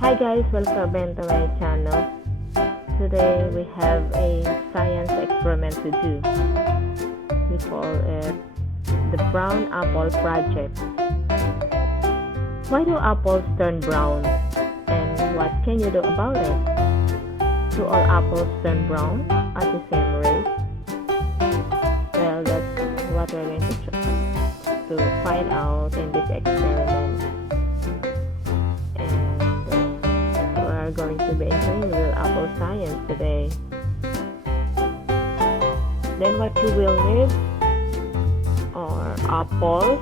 Hi guys, welcome back to my channel. Today we have a science experiment to do. We call it the Brown Apple Project. Why do apples turn brown? And what can you do about it? Do all apples turn brown at the same rate? Well, that's what we're going to find out in this experiment. Going to be entering real apple science today. Then what you will need are apples,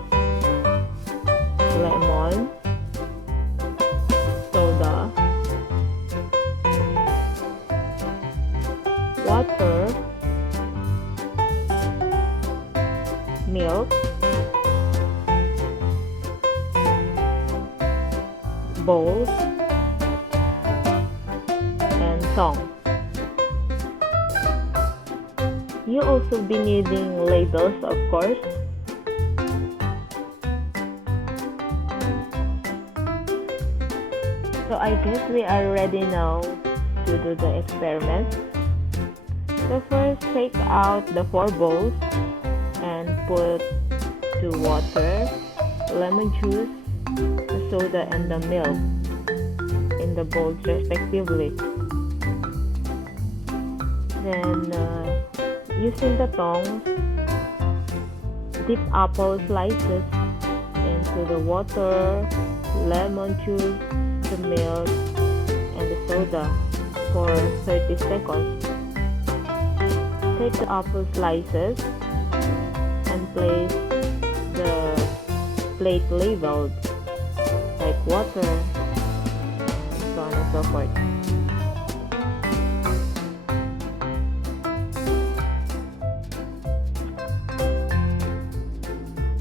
lemon, soda, water, milk, bowls, song. You also be needing labels, of course. So I guess we are ready now to do the experiment. So first take out the 4 bowls and put the water, lemon juice, the soda and the milk in the bowls respectively. Then using the tongs, dip apple slices into the water, lemon juice, the milk, and the soda for 30 seconds. Take the apple slices and place the plate labeled like water, and so on and so forth.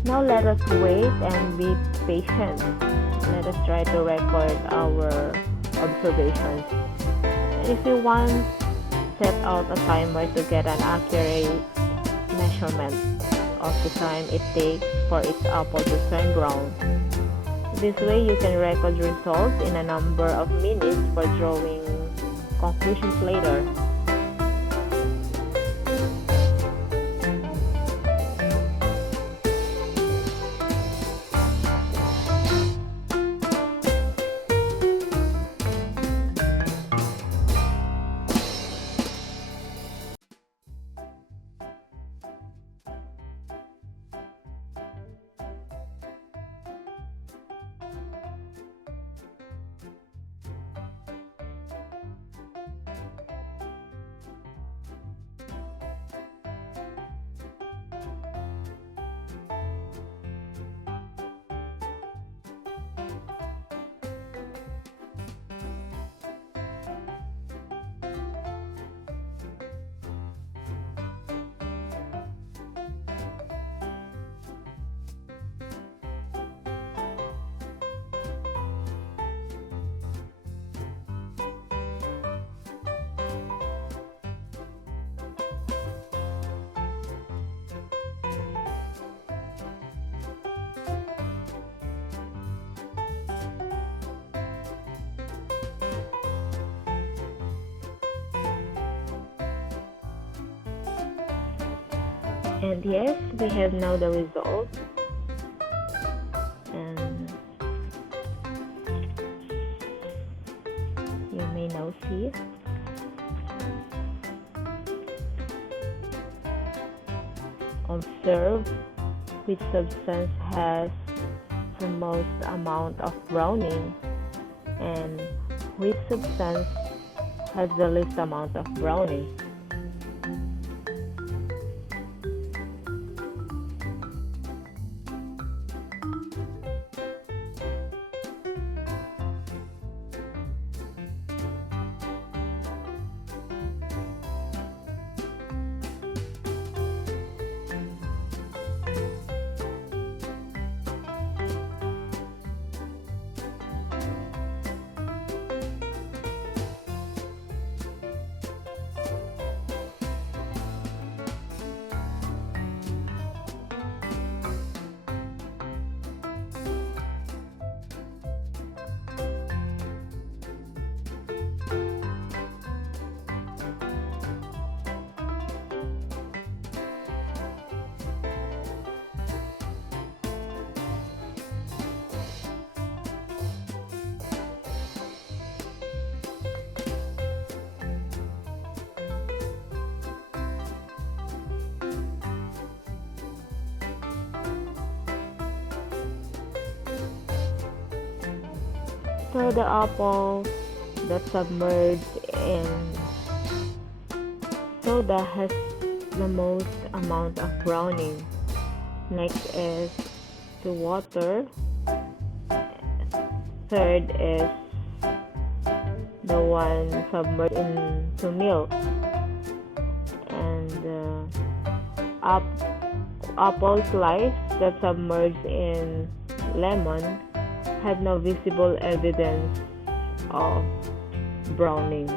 Now let us wait and be patient. Let us try to record our observations. If you want, set out a timer to get an accurate measurement of the time it takes for each apple to turn brown. This way you can record results in a number of minutes for drawing conclusions later. And yes, we have now the result. And you may now see. Observe which substance has the most amount of browning and which substance has the least amount of browning. So the apple that submerged in soda has the most amount of browning. Next is to water. Third is the one submerged into milk. And apple slice that submerged in lemon had no visible evidence of browning.